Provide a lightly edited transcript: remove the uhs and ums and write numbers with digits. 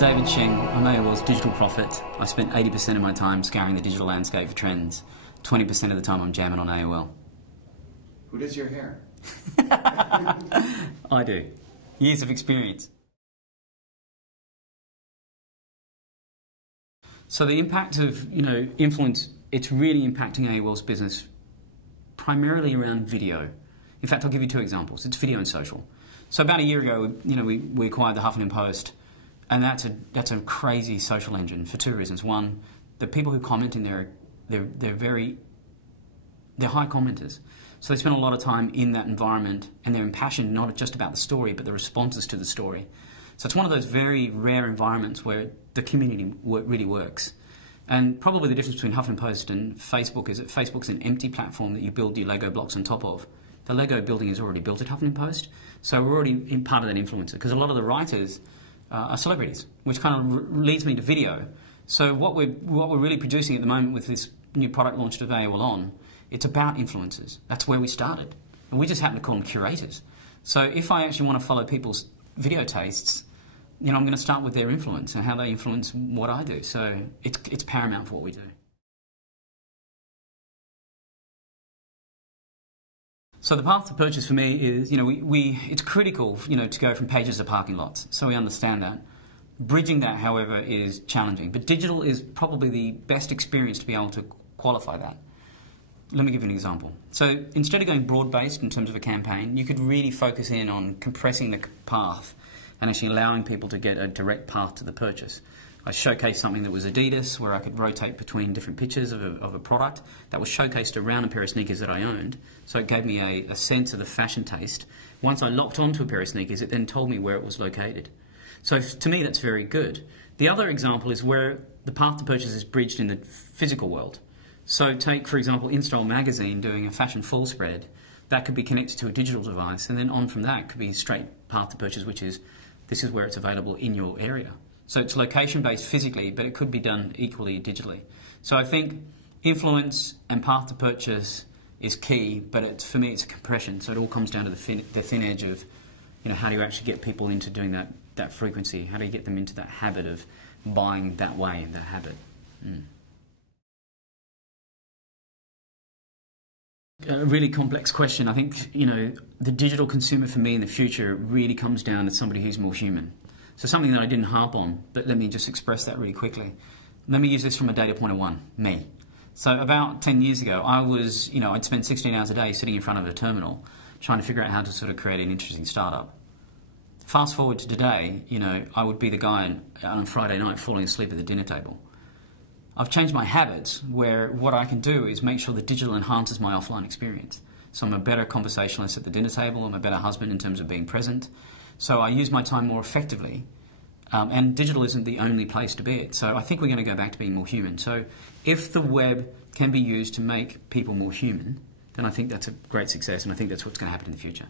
David Shing. I'm AOL's digital prophet. I've spent 80% of my time scouring the digital landscape for trends. 20% of the time I'm jamming on AOL. Who does your hair? I do. Years of experience. So the impact of, influence, it's really impacting AOL's business primarily around video. In fact, I'll give you two examples. It's video and social. So about a year ago, we acquired the Huffington Post, and that's a crazy social engine for two reasons. One, the people who comment in there, they're high commenters. So they spend a lot of time in that environment, and they're impassioned not just about the story, but the responses to the story. So it's one of those very rare environments where the community really works. And probably the difference between Huffington Post and Facebook is that Facebook's an empty platform that you build your Lego blocks on top of. The Lego building is already built at Huffington Post, so we're already in part of that influencer, because a lot of the writers are celebrities, which kind of leads me to video. So what we're really producing at the moment with this new product launched of AOL On, it's about influencers. That's where we started. And we just happen to call them curators. So if I actually want to follow people's video tastes, I'm going to start with their influence and how they influence what I do. So it's paramount for what we do. So the path to purchase for me is, it's critical, to go from pages to parking lots. So we understand that. Bridging that, however, is challenging. But digital is probably the best experience to be able to qualify that. Let me give you an example. So instead of going broad-based in terms of a campaign, you could really focus in on compressing the path and actually allowing people to get a direct path to the purchase. I showcased something that was Adidas, where I could rotate between different pictures of a product that was showcased around a pair of sneakers that I owned. So it gave me a sense of the fashion taste. Once I locked onto a pair of sneakers, it then told me where it was located. So to me, that's very good. The other example is where the path to purchase is bridged in the physical world. So take, for example, InStyle magazine doing a fashion full spread. That could be connected to a digital device, and then on from that could be straight path to purchase, which is this is where it's available in your area. So it's location-based physically, but it could be done equally digitally. So I think influence and path to purchase is key, but for me it's a compression. So it all comes down to the thin edge of, how do you actually get people into doing that frequency? How do you get them into that habit of buying that way, that habit? A really complex question. I think, the digital consumer for me in the future really comes down to somebody who's more human. So something that I didn't harp on, but let me just express that really quickly. Let me use this from a data point of one, me. So about 10 years ago, I was, I'd spend 16 hours a day sitting in front of a terminal trying to figure out how to sort of create an interesting startup. Fast forward to today, I would be the guy on Friday night falling asleep at the dinner table. I've changed my habits where what I can do is make sure that digital enhances my offline experience. So I'm a better conversationalist at the dinner table, I'm a better husband in terms of being present. So I use my time more effectively, and digital isn't the only place to be it. So I think we're going to go back to being more human. So if the web can be used to make people more human, then I think that's a great success, and I think that's what's going to happen in the future.